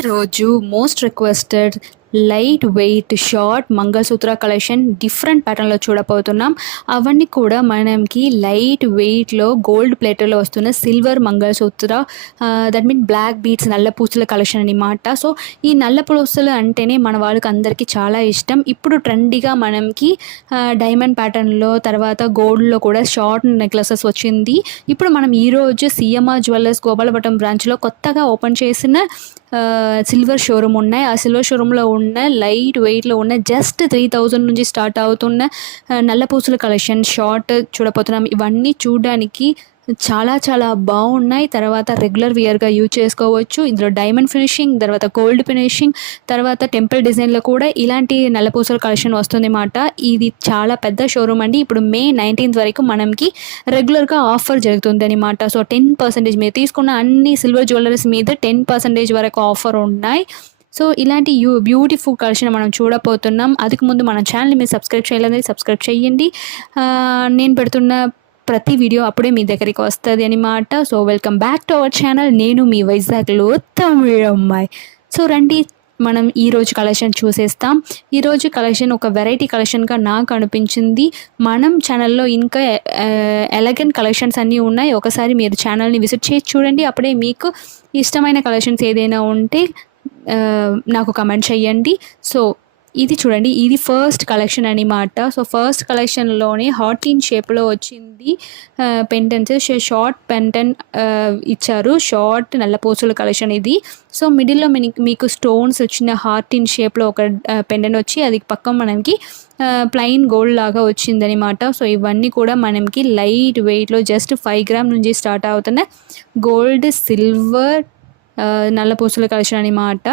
ఈరోజు most requested light weight short mangalsutra collection different ప్యాటర్న్లో చూడబోతున్నాం. అవన్నీ కూడా మనకి లైట్ వెయిట్లో గోల్డ్ ప్లేటర్లో వస్తున్న silver mangalsutra, that mean black beads నల్ల పూసల కలెక్షన్ అనమాట. సో ఈ నల్ల పూసలు అంటేనే మన వాళ్ళకి అందరికీ చాలా ఇష్టం. ఇప్పుడు ట్రెండీగా మనకి డైమండ్ ప్యాటర్న్లో తర్వాత గోల్డ్లో కూడా షార్ట్ నెక్లెసెస్ వచ్చింది. ఇప్పుడు మనం ఈరోజు సిఎంఆర్ జ్యువెలర్స్ గోపాలపట్నం బ్రాంచ్లో కొత్తగా ఓపెన్ చేసిన సిల్వర్ షోరూమ్ ఉన్నాయి. ఆ సిల్వర్ షోరూంలో ఉన్న లైట్ వెయిట్లో ఉన్న జస్ట్ 3000 నుంచి స్టార్ట్ అవుతున్న నల్ల పూసల కలెక్షన్ షార్ట్ చూడబోతున్నాం. ఇవన్నీ చూడడానికి చాలా చాలా బాగున్నాయి. తర్వాత రెగ్యులర్ వియర్గా యూజ్ చేసుకోవచ్చు. ఇందులో డైమండ్ ఫినిషింగ్, తర్వాత గోల్డ్ ఫినిషింగ్, తర్వాత టెంపుల్ డిజైన్లో కూడా ఇలాంటి నల్లపూసల కలెక్షన్ వస్తుంది అన్నమాట. ఇది చాలా పెద్ద షోరూమ్ అండి. ఇప్పుడు May 19th వరకు మనకి రెగ్యులర్గా ఆఫర్ జరుగుతుంది అనమాట. సో 10% మీరు తీసుకున్న అన్ని సిల్వర్ జ్యువెలరీస్ మీద 10% వరకు ఆఫర్ ఉన్నాయి. సో ఇలాంటి బ్యూటిఫుల్ కలెక్షన్ మనం చూడబోతున్నాం. అందుకు ముందు మన ఛానల్ని మీరు సబ్స్క్రైబ్ చేయలేదని సబ్స్క్రైబ్ చేయండి. నేను పెడుతున్న ప్రతి వీడియో అప్పుడే మీ దగ్గరికి వస్తుంది అనమాట. So welcome back to our channel. నేను మీ వైజాగ్లో తమిళ అమ్మాయి. సో రండి, మనం ఈరోజు కలెక్షన్ చూసేస్తాం. ఈరోజు కలెక్షన్ ఒక వెరైటీ కలెక్షన్గా నాకు అనిపించింది. మనం ఛానల్లో ఇంకా ఎలగెంట్ కలెక్షన్స్ అన్నీ ఉన్నాయి. ఒకసారి మీరు ఛానల్ని విజిట్ చేసి చూడండి. అప్పుడే మీకు ఇష్టమైన కలెక్షన్స్ ఏదైనా ఉంటే నాకు కమెంట్ చేయండి. సో ఇది చూడండి, ఇది ఫస్ట్ కలెక్షన్ అనమాట. సో ఫస్ట్ కలెక్షన్లోనే హార్ట్ ఇన్ షేప్లో వచ్చింది పెండెంట్స్. షార్ట్ పెండెంట్ ఇచ్చారు. షార్ట్ నల్లపూసల కలెక్షన్ ఇది. సో మిడిల్లో మీకు స్టోన్స్ వచ్చిన హార్ట్ ఇన్ షేప్లో ఒక పెండెంట్ వచ్చి అది పక్కన మనకి ప్లెయిన్ గోల్డ్ లాగా వచ్చిందనమాట. సో ఇవన్నీ కూడా మనకి లైట్ వెయిట్లో జస్ట్ 5 గ్రామ్ నుంచి స్టార్ట్ అవుతున్న గోల్డ్ సిల్వర్ నల్లపూసల కలెక్షన్ అనమాట.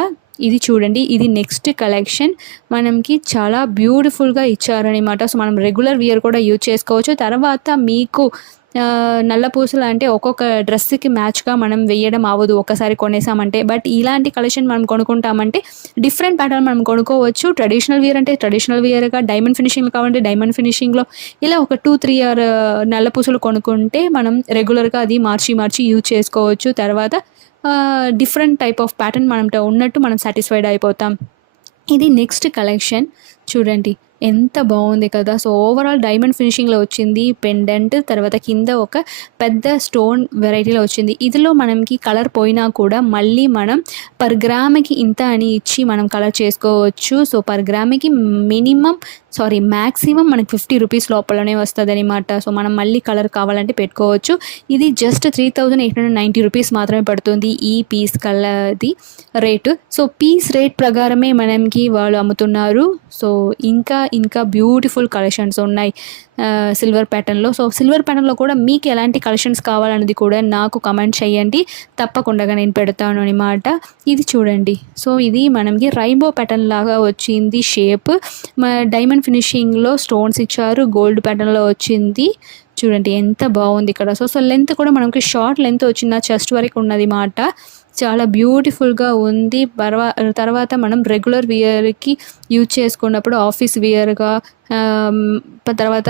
ఇది చూడండి, ఇది నెక్స్ట్ కలెక్షన్. మనకి చాలా బ్యూటిఫుల్గా ఇచ్చారనమాట. సో మనం రెగ్యులర్ వియర్ కూడా యూజ్ చేసుకోవచ్చు. తర్వాత మీకు నల్ల పూసలు అంటే ఒక్కొక్క డ్రెస్కి మ్యాచ్గా మనం వేయడం అవ్వదు ఒకసారి కొనేసామంటే. బట్ ఇలాంటి కలెక్షన్ మనం కొనుక్కుంటామంటే డిఫరెంట్ ప్యాటర్న్ మనం కొనుక్కోవచ్చు. ట్రెడిషనల్ వియర్ అంటే ట్రెడిషనల్ వియర్గా, డైమండ్ ఫినిషింగ్ కావాలంటే డైమండ్ ఫినిషింగ్లో, ఇలా ఒక 2-3 నల్ల పూసలు కొనుక్కుంటే మనం రెగ్యులర్గా అది మార్చి యూజ్ చేసుకోవచ్చు. తర్వాత డిఫరెంట్ టైప్ ఆఫ్ ప్యాటర్న్ మనం ఉన్నట్టు మనం సాటిస్ఫైడ్ అయిపోతాం. ఇది నెక్స్ట్ కలెక్షన్ చూడండి, ఎంత బాగుంది కదా. సో ఓవరాల్ డైమండ్ ఫినిషింగ్లో వచ్చింది పెండెంట్. తర్వాత కింద ఒక పెద్ద స్టోన్ వెరైటీలో వచ్చింది. ఇదిలో మనకి కలర్ పోయినా కూడా మళ్ళీ మనం పర్ గ్రామ్కి ఇంత అని ఇచ్చి మనం కలర్ చేసుకోవచ్చు. సో పర్ గ్రామ్కి మ్యాక్సిమం మనకి 50 రూపీస్ లోపలనే వస్తుంది అనమాట. సో మనం మళ్ళీ కలర్ కావాలంటే పెట్టుకోవచ్చు. ఇది జస్ట్ 3890 రూపీస్ మాత్రమే పడుతుంది ఈ పీస్ కలర్ది రేటు. సో పీస్ రేట్ ప్రకారమే మనకి వాళ్ళు అమ్ముతున్నారు. సో ఇంకా బ్యూటిఫుల్ కలెక్షన్స్ ఉన్నాయి సిల్వర్ ప్యాటర్న్లో. సో సిల్వర్ ప్యాటర్న్లో కూడా మీకు ఎలాంటి కలెక్షన్స్ కావాలన్నది కూడా నాకు కమెంట్ చేయండి, తప్పకుండా నేను పెడతాను అనమాట. ఇది చూడండి, సో ఇది మనకి రైన్బో ప్యాటర్న్ లాగా వచ్చింది షేప్. డైమండ్ ఫినిషింగ్లో స్టోన్స్ ఇచ్చారు. గోల్డ్ ప్యాటర్న్లో వచ్చింది. చూడండి ఎంత బాగుంది ఇక్కడ. సో లెంత్ కూడా మనకి షార్ట్ లెంత్ వచ్చింది, చెస్ట్ వరకు ఉన్నది మాట. చాలా బ్యూటిఫుల్గా ఉంది. తర్వాత మనం రెగ్యులర్ వియర్కి యూజ్ చేసుకున్నప్పుడు, ఆఫీస్ వియర్గా, తర్వాత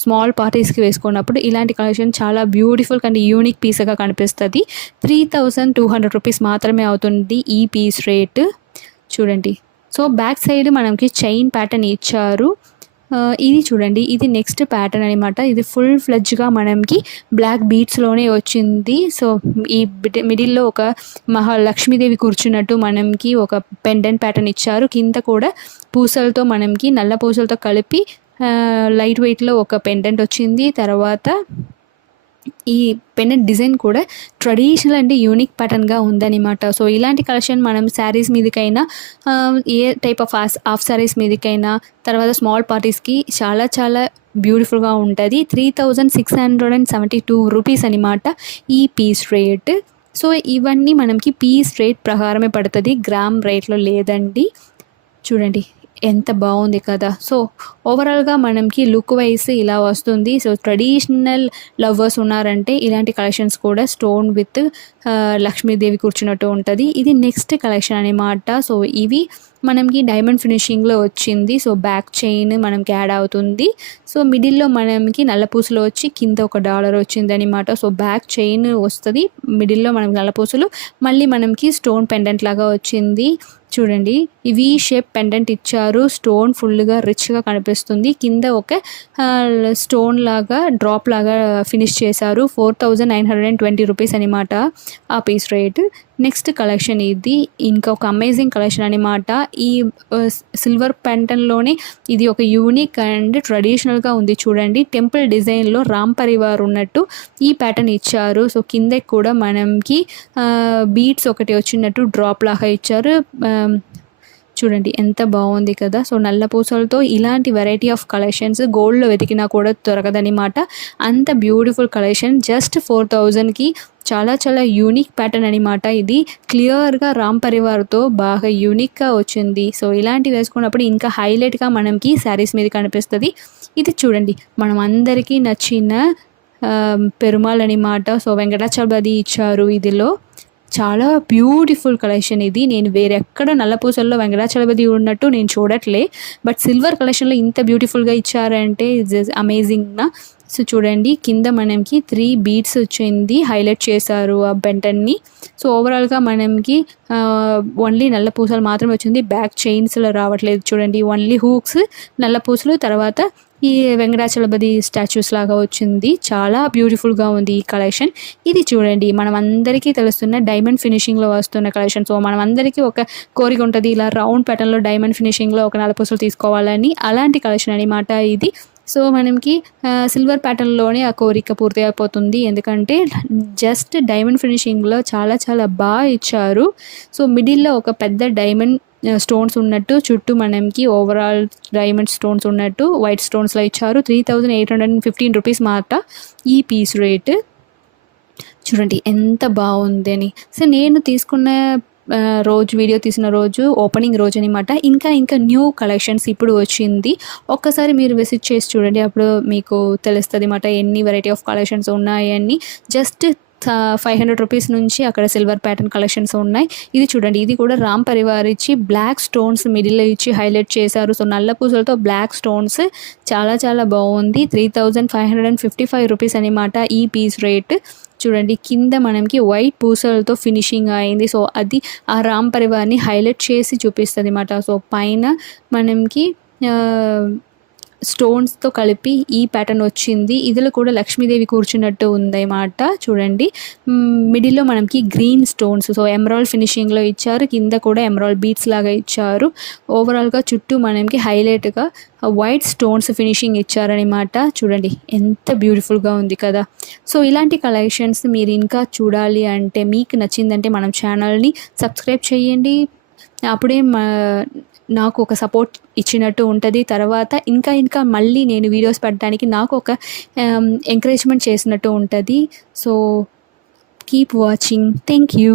స్మాల్ పార్టీస్కి వేసుకున్నప్పుడు ఇలాంటి కలెక్షన్ చాలా బ్యూటిఫుల్ అండ్ యూనిక్ పీస్గా కనిపిస్తుంది. 3200 రూపీస్ మాత్రమే అవుతుంది ఈ పీస్ రేట్. చూడండి, సో బ్యాక్ సైడ్ మనకి చైన్ ప్యాటర్న్ ఇచ్చారు. ఇది చూడండి, ఇది నెక్స్ట్ ప్యాటర్న్ అనమాట. ఇది ఫుల్ ఫ్లెడ్జ్గా మనకి బ్లాక్ బీడ్స్లోనే వచ్చింది. సో ఈ మిడిల్లో ఒక లక్ష్మీదేవి కూర్చున్నట్టు మనకి ఒక పెండెంట్ ప్యాటర్న్ ఇచ్చారు. కింద కూడా పూసలతో మనకి నల్ల పూసలతో కలిపి లైట్ వెయిట్లో ఒక పెండెంట్ వచ్చింది. తర్వాత ఈ పెండెంట్ డిజైన్ కూడా ట్రెడిషనల్ అంటే యూనిక్ ప్యాటర్న్గా ఉందన్నమాట. సో ఇలాంటి కలెక్షన్ మనం శారీస్ మీదకైనా, ఏ టైప్ ఆఫ్ హాఫ్ శారీస్ మీదకైనా, తర్వాత స్మాల్ పార్టీస్కి చాలా చాలా బ్యూటిఫుల్గా ఉంటుంది. 3672 రూపీస్ అనమాట ఈ పీస్ రేట్. సో ఇవన్నీ మనకి పీస్ రేట్ ప్రకారమే పడుతుంది, గ్రామ్ రేట్లో లేదండి. చూడండి ఎంత బాగుంది కదా. సో ఓవరాల్గా మనకి లుక్ వైజ్ ఇలా వస్తుంది. సో ట్రెడిషనల్ లవర్స్ ఉన్నారంటే ఇలాంటి కలెక్షన్స్ కూడా స్టోన్ విత్ లక్ష్మీదేవి కూర్చున్నట్టు ఉంటుంది. ఇది నెక్స్ట్ కలెక్షన్ అనమాట. సో ఇవి మనకి డైమండ్ ఫినిషింగ్లో వచ్చింది. సో బ్యాక్ చైన్ మనకి యాడ్ అవుతుంది. సో మిడిల్లో మనకి నల్లపూసలు వచ్చి కింద ఒక డాలర్ వచ్చింది అనమాట. సో బ్యాక్ చైన్ వస్తుంది, మిడిల్లో మనకి నల్లపూసలు, మళ్ళీ మనకి స్టోన్ పెండెంట్ లాగా వచ్చింది. చూడండి వి షేప్ పెండెంట్ ఇచ్చారు. స్టోన్ ఫుల్గా రిచ్గా కనిపిస్తుంది. కింద ఒక స్టోన్ లాగా డ్రాప్ లాగా ఫినిష్ చేశారు. 4920 రూపీస్ అనమాట ఆ పీస్ రేట్. నెక్స్ట్ కలెక్షన్ ఇది ఇంకొక అమేజింగ్ కలెక్షన్ అనమాట. ఈ సిల్వర్ పెంటన్లోనే ఇది ఒక యూనిక్ అండ్ ట్రెడిషనల్గా ఉంది. చూడండి టెంపుల్ డిజైన్లో రామ్ పరివార్ ఉన్నట్టు ఈ ప్యాటర్న్ ఇచ్చారు. సో కింద కూడా మనకి బీట్స్ ఒకటి వచ్చినట్టు డ్రాప్ లాగా ఇచ్చారు. చూడండి ఎంత బాగుంది కదా. సో నల్ల పూసలతో ఇలాంటి వెరైటీ ఆఫ్ కలెక్షన్స్ గోల్డ్లో వెతికినా కూడా దొరకదనమాట. అంత బ్యూటిఫుల్ కలెక్షన్ జస్ట్ 4000కి చాలా చాలా యూనిక్ ప్యాటర్న్ అనమాట. ఇది క్లియర్గా రామ్ పరివార్తో బాగా యూనిక్గా వచ్చింది. సో ఇలాంటివి వేసుకున్నప్పుడు ఇంకా హైలైట్గా మనకి శారీస్ మీద కనిపిస్తుంది. ఇది చూడండి మనం అందరికీ నచ్చిన పెరుమాళ్ అనమాట. సో వెంకటాచలపతి ఇచ్చారు. ఇదిలో చాలా బ్యూటిఫుల్ కలెక్షన్ ఇది. నేను వేరెక్కడ నల్లపూసల్లో వెంకటాచలపతి ఉన్నట్టు నేను చూడట్లే, బట్ సిల్వర్ కలెక్షన్లో ఇంత బ్యూటిఫుల్గా ఇచ్చారంటే ఇట్స్ అమేజింగ్గా. సో చూడండి కింద మనకి 3 బీడ్స్ వచ్చింది, హైలైట్ చేశారు ఆ బెంటన్ని. సో ఓవరాల్గా మనకి ఓన్లీ నల్ల పూసలు మాత్రమే వచ్చింది, బ్యాక్ చైన్స్లో రావట్లేదు. చూడండి ఓన్లీ హూక్స్, నల్ల పూసలు, తర్వాత ఈ వెంకటాచలపతి స్టాచ్యూస్ లాగా వచ్చింది. చాలా బ్యూటిఫుల్గా ఉంది ఈ కలెక్షన్. ఇది చూడండి మనం అందరికీ తెలుస్తున్న డైమండ్ ఫినిషింగ్లో వస్తున్న కలెక్షన్. సో మనం అందరికీ ఒక కోరిక ఉంటుంది, ఇలా రౌండ్ ప్యాటర్న్లో డైమండ్ ఫినిషింగ్లో ఒక నల్లపూసలు తీసుకోవాలని. అలాంటి కలెక్షన్ అనమాట ఇది. సో మనకి సిల్వర్ ప్యాటర్న్లోనే ఆ కోరిక పూర్తి అయిపోతుంది, ఎందుకంటే జస్ట్ డైమండ్ ఫినిషింగ్లో చాలా చాలా బాగా ఇచ్చారు. సో మిడిల్లో ఒక పెద్ద డైమండ్ స్టోన్స్ ఉన్నట్టు, చుట్టూ మనకి ఓవరాల్ డైమండ్ స్టోన్స్ ఉన్నట్టు వైట్ స్టోన్స్లో ఇచ్చారు. 3815 రూపీస్ మాట ఈ పీస్ రేట్. చూడండి ఎంత బాగుంది అని. సో నేను తీసుకున్న రోజు వీడియో తీసిన రోజు ఓపెనింగ్ రోజు అనమాట. ఇంకా న్యూ కలెక్షన్స్ ఇప్పుడు వచ్చింది. ఒక్కసారి మీరు విజిట్ చేసి చూడండి, అప్పుడు మీకు తెలుస్తుంది అన్నమాట ఎన్ని వెరైటీ ఆఫ్ కలెక్షన్స్ ఉన్నాయని. జస్ట్ 500 రూపీస్ నుంచి అక్కడ సిల్వర్ ప్యాటర్న్ కలెక్షన్స్ ఉన్నాయి. ఇది చూడండి, ఇది కూడా రామ్ పరివార్ ఇచ్చి బ్లాక్ స్టోన్స్ మిడిల్లో ఇచ్చి హైలైట్ చేశారు. సో నల్ల పూసలతో బ్లాక్ స్టోన్స్ చాలా చాలా బాగుంది. 3555 రూపీస్ అనమాట ఈ పీస్ రేట్. చూడండి కింద మనకి వైట్ పూసలతో ఫినిషింగ్ అయింది. సో అది ఆ రామ్ పరివార్ని హైలైట్ చేసి చూపిస్తుంది అన్నమాట. సో పైన మనకి స్టోన్స్తో కలిపి ఈ ప్యాటర్న్ వచ్చింది. ఇదిలో కూడా లక్ష్మీదేవి కూర్చున్నట్టు ఉందన్నమాట. చూడండి మిడిల్లో మనకి గ్రీన్ స్టోన్స్, సో ఎమరాల్డ్ ఫినిషింగ్లో ఇచ్చారు. కింద కూడా ఎమరాల్డ్ బీట్స్ లాగా ఇచ్చారు. ఓవరాల్గా చుట్టూ మనకి హైలైట్గా వైట్ స్టోన్స్ ఫినిషింగ్ ఇచ్చారనమాట. చూడండి ఎంత బ్యూటిఫుల్గా ఉంది కదా. సో ఇలాంటి కలెక్షన్స్ మీరు ఇంకా చూడాలి అంటే, మీకు నచ్చిందంటే మనం ఛానల్ని సబ్స్క్రైబ్ చేయండి. అప్పుడే నాకు ఒక సపోర్ట్ ఇచ్చినట్టు ఉంటుంది. తర్వాత ఇంకా మళ్ళీ నేను వీడియోస్ పెట్టడానికి నాకు ఒక ఎంకరేజ్మెంట్ చేసినట్టు ఉంటుంది. So keep watching. Thank you.